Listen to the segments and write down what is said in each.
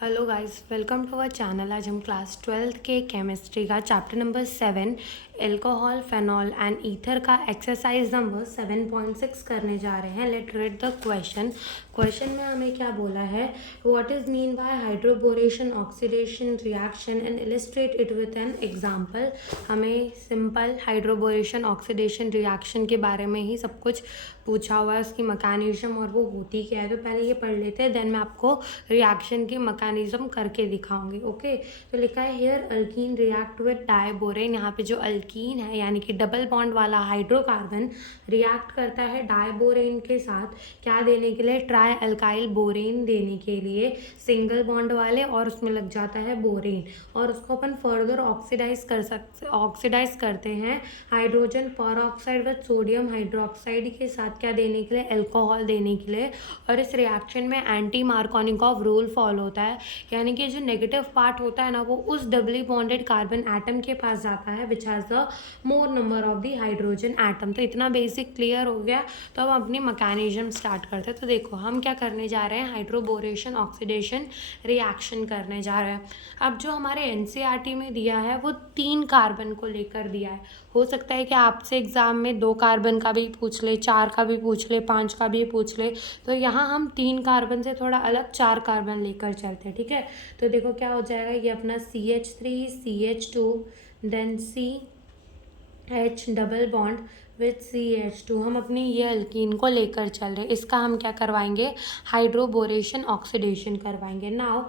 Hello guys, welcome to our channel. आज हम class 12th के केमिस्ट्री का chapter number 7 alcohol, phenol and ether का एक्सरसाइज नंबर 7.6 करने जा रहे हैं। Let read the question. Question में हमें क्या बोला है, what is mean by hydroboration oxidation reaction and illustrate it with an example. हमें सिंपल हाइड्रोबोरेशन ऑक्सीडेशन रिएक्शन के बारे में ही सब कुछ पूछा हुआ है, उसकी मैकेनिज्म और वो होती क्या है। तो पहले ये पढ़ लेते हैं, देन मैं आपको रिएक्शन की मैकेनिज्म करके दिखाऊंगी। ओके, तो लिखा है here alkyne react with diborane. यहाँ पे जो अल्कीन है यानी कि डबल बॉन्ड वाला हाइड्रोकार्बन रिएक्ट करता है डाइबोरेन के साथ, क्या देने के लिए, ट्राई अल्काइल बोरेन देने के लिए, सिंगल बॉन्ड वाले, और उसमें लग जाता है बोरेन। और उसको अपन फर्दर ऑक्सीडाइज करते हैं hydrogen peroxide with sodium hydroxide के साथ, क्या देने के लिए, अल्कोहल देने के लिए। और इस रिएक्शन में एंटी मार्कोनिकॉफ रूल फॉलो होता है, यानी कि जो नेगेटिव पार्ट होता है ना, वो उस डबली बॉन्डेड कार्बन एटम के पास जाता है विच has the more number of the hydrogen atom. तो इतना बेसिक क्लियर हो गया। तो अब अपनी मैकेनिज्म स्टार्ट करते हैं। तो देखो हम क्या करने जा रहे हैं, हाइड्रोबोरेशन ऑक्सीडेशन रिएक्शन करने जा रहे हैं। अब जो हमारे एनसीईआरटी में दिया है वो 3 कार्बन को लेकर दिया है। हो सकता है कि आपसे एग्जाम में 2 कार्बन का भी पूछ ले, 4 का भी पूछ ले, 5 का भी पूछ ले। तो यहाँ हम 3 कार्बन से थोड़ा अलग 4 कार्बन लेकर चलते हैं, ठीक है। तो देखो क्या हो जाएगा, ये अपना CH3 CH2 then CH double bond with CH2। हम अपनी ये अल्कीन को लेकर चल रहे हैं। इसका हम क्या करवाएंगे, हाइड्रोबोरेशन ऑक्सीडेशन करवाएंगे। नाउ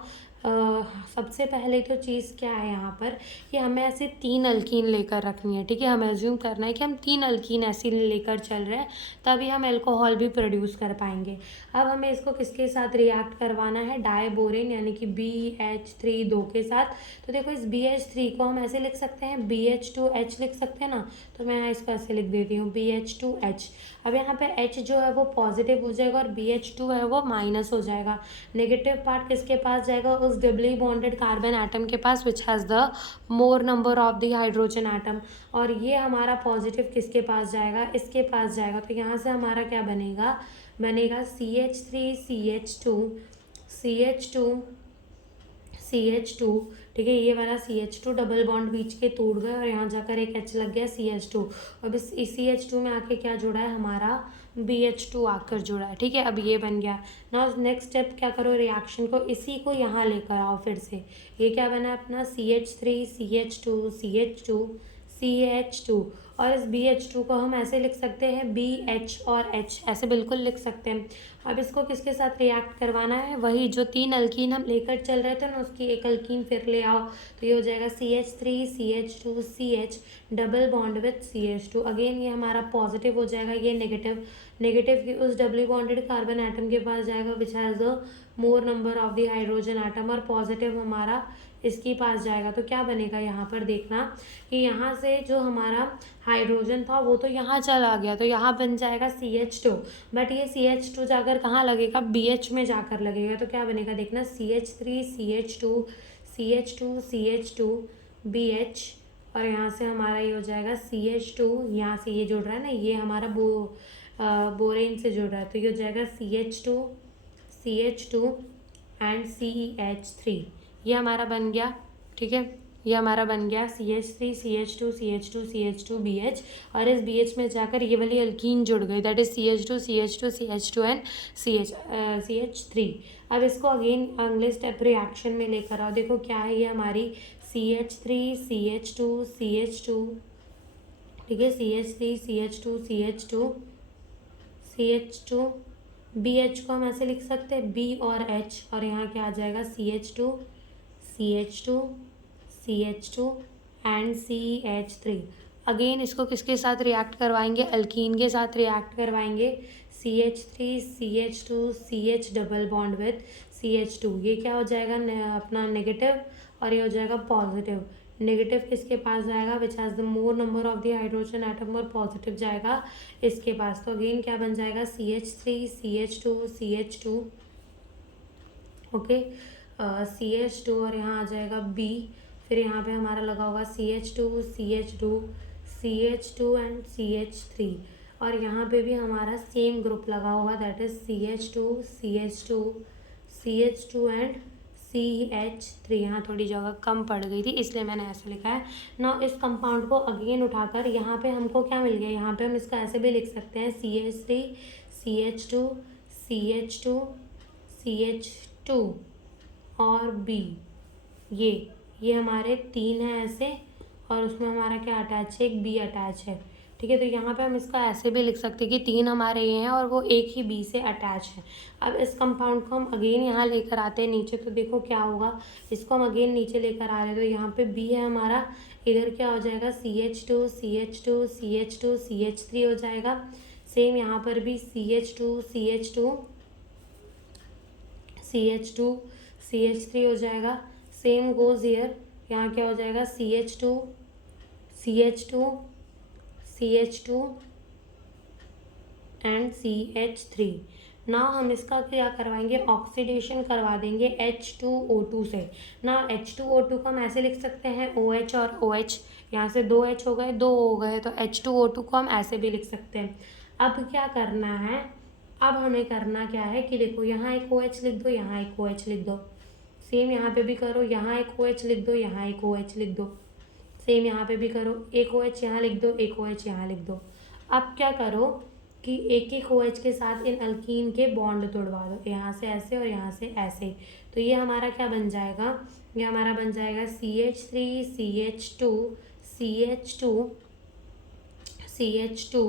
सबसे पहले तो चीज़ क्या है यहाँ पर कि हमें ऐसे 3 अल्कीन लेकर रखनी है, ठीक है। हमें एज्यूम करना है कि हम 3 अल्कीन ऐसी लेकर चल रहे हैं, तभी हम अल्कोहल भी प्रोड्यूस कर पाएंगे। अब हमें इसको किसके साथ रिएक्ट करवाना है, डाइबोरेन यानी कि BH3 2 के साथ। तो देखो इस BH3 को हम ऐसे लिख सकते हैं, BH2H लिख सकते हैं ना। तो मैं यहाँ इसको ऐसे लिख देती हूँ, BH2H। अब यहाँ पे H जो है वो पॉजिटिव हो जाएगा और BH2 है वो माइनस हो जाएगा। नेगेटिव पार्ट किसके पास जाएगा, उस डबली बॉन्डेड कार्बन एटम के पास which has the more number of the hydrogen atom. और ये हमारा पॉजिटिव किसके पास जाएगा, इसके पास जाएगा। तो यहाँ से हमारा क्या बनेगा, CH3 CH2 CH2 CH2, ठीक है। ये वाला CH2 डबल बॉन्ड बीच के तोड़ गए और यहाँ जाकर एक H लग गया CH2। अब इस CH2 में आके क्या जुड़ा है, हमारा BH2 आकर जुड़ा है, ठीक है। अब ये बन गया। ना नेक्स्ट स्टेप क्या करो, रिएक्शन को इसी को यहाँ लेकर आओ फिर से। ये क्या बना अपना CH3 CH2 CH2 CH2। और इस BH2 को हम ऐसे लिख सकते हैं BH और H, ऐसे बिल्कुल लिख सकते हैं। अब इसको किसके साथ रिएक्ट करवाना है, वही जो 3 अल्कीन हम लेकर चल रहे थे ना, उसकी एक अल्कीन फिर ले आओ। तो ये हो जाएगा CH3 CH2 CH double bond with CH2। Again ये हमारा पॉजिटिव हो जाएगा, ये नेगेटिव की उस डबली बॉन्डेड कार्बन एटम के पास जाएगा विच has the more number of the hydrogen atom, और पॉजिटिव हमारा इसके पास जाएगा। तो क्या बनेगा यहाँ पर देखना कि यहाँ से जो हमारा हाइड्रोजन था वो तो यहाँ चला गया, तो यहाँ बन जाएगा CH2। बट ये CH2 जाकर कहाँ लगेगा, BH में जाकर लगेगा। तो क्या बनेगा देखना, CH3 CH2 CH2 CH2 BH, और यहाँ से हमारा ये हो जाएगा CH2, यहाँ से ये जुड़ रहा है ना, ये हमारा बोरेन से जुड़ रहा है। तो ये हो जाएगा CH2 एंड CH3। ये हमारा बन गया, ठीक है। ये हमारा बन गया CH3 CH2 CH2 CH2 BH, और इस BH में जाकर ये वाली अल्कीन जुड़ गई, that is CH2 CH2 CH2 and CH3। अब इसको अगेन अगले स्टेप रिएक्शन में लेकर आओ। देखो क्या है, ये हमारी CH3 CH2 CH2, ठीक है, CH3 CH2 CH2 CH2 BH को हम ऐसे लिख सकते हैं B और H, और यहाँ क्या आ जाएगा CH2 CH2 CH2 and CH3। Again इसको किसके साथ रिएक्ट करवाएंगे, अल्कीन के साथ रिएक्ट करवाएंगे, CH3 CH2 CH double bond with CH2। ये क्या हो जाएगा, अपना नेगेटिव, और ये हो जाएगा पॉजिटिव। नेगेटिव किसके पास जाएगा, विच has the more number of the hydrogen atom, और पॉजिटिव जाएगा इसके पास। तो अगेन क्या बन जाएगा, CH3 CH2 CH2, okay, CH2, और यहाँ आ जाएगा B। फिर यहाँ पे हमारा लगा होगा CH2 CH2 CH2 and CH3, और यहाँ पे भी हमारा सेम ग्रुप लगा होगा, that is CH2 CH2 CH2 and CH3, यहाँ थोड़ी जगह कम पड़ गई थी इसलिए मैंने ऐसे लिखा है। ना इस कंपाउंड को अगेन उठाकर यहाँ पे हमको क्या मिल गया, यहाँ पे हम इसका ऐसे भी लिख सकते हैं CH3 CH2 CH2 CH2 और B। ये हमारे 3 हैं ऐसे, और उसमें हमारा क्या अटैच है, एक B अटैच है। ठीक है, तो यहाँ पे हम इसका ऐसे भी लिख सकते हैं कि 3 हमारे ये हैं और वो एक ही B से अटैच है। अब इस कंपाउंड को हम अगेन यहाँ लेकर आते हैं नीचे, तो देखो क्या होगा, इसको हम अगेन नीचे लेकर आ रहे हैं तो यहाँ पे B है हमारा, इधर क्या हो जाएगा CH2 CH2 CH2 CH3 हो जाएगा। सेम यहाँ पर भी CH2 CH2 CH2 CH3 हो जाएगा। सेम गोज हियर, यहाँ क्या हो जाएगा CH2 CH2 CH2 and CH3। ना हम इसका क्या करवाएंगे, ऑक्सीडेशन करवा देंगे H2O2 से। ना H2O2 को हम ऐसे लिख सकते हैं OH और OH, यहाँ से 2 H हो गए 2 हो गए, तो H2O2 को हम ऐसे भी लिख सकते हैं। अब क्या करना है, अब हमें करना क्या है कि देखो यहाँ एक OH लिख दो, यहाँ एक OH लिख दो। सेम यहाँ पे भी करो, यहाँ एक OH लिख दो, यहाँ एक OH लिख दो। सेम यहाँ पे भी करो, एक OH यहाँ लिख दो, एक OH यहाँ लिख दो। अब क्या करो कि एक एक OH के साथ इन अल्कीन के बॉन्ड तोड़वा दो, यहाँ से ऐसे और यहाँ से ऐसे। तो ये हमारा क्या बन जाएगा, ये हमारा बन जाएगा CH3 CH2 CH2 CH2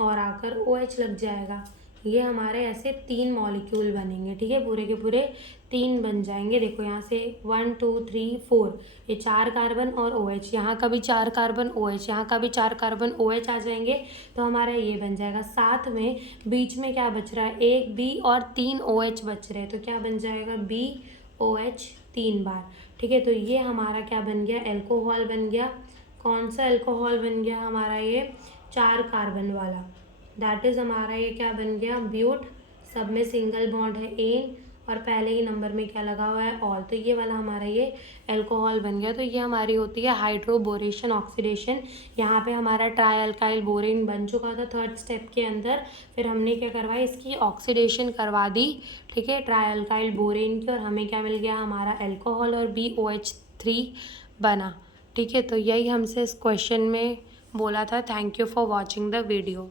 और आकर OH लग जाएगा। ये हमारे ऐसे 3 मॉलिक्यूल बनेंगे। ठीक है, पूरे के पूरे 3 बन जाएंगे। देखो यहाँ से 1 2 3 4, ये 4 कार्बन और OH, यहाँ का भी 4 कार्बन OH, यहाँ का भी 4 कार्बन OH आ जाएंगे, तो हमारा ये बन जाएगा। साथ में बीच में क्या बच रहा है, एक B और 3 OH बच रहे हैं, तो क्या बन जाएगा BOH 3 बार। ठीक है, तो ये हमारा क्या बन गया, एल्कोहल बन गया। कौन सा एल्कोहल बन गया हमारा, ये 4 कार्बन वाला, दैट इज़ हमारा ये क्या बन गया, ब्यूट। सब में सिंगल बॉन्ड है एन, और पहले ही नंबर में क्या लगा हुआ है, ऑल, तो ये वाला हमारा ये एल्कोहल बन गया। तो ये हमारी होती है हाइड्रोबोरेशन ऑक्सीडेशन। यहाँ पे हमारा ट्राई अल्काइल बोरेन बन चुका था 3rd स्टेप के अंदर, फिर हमने क्या करवाया, इसकी ऑक्सीडेशन करवा दी। ठीक है, ट्राई अल्काइल बोरेन की, और हमें क्या मिल गया, हमारा एल्कोहल और BOH3 बना। ठीक है, तो यही हमसे इस क्वेश्चन में बोला था। Thank you for watching the video.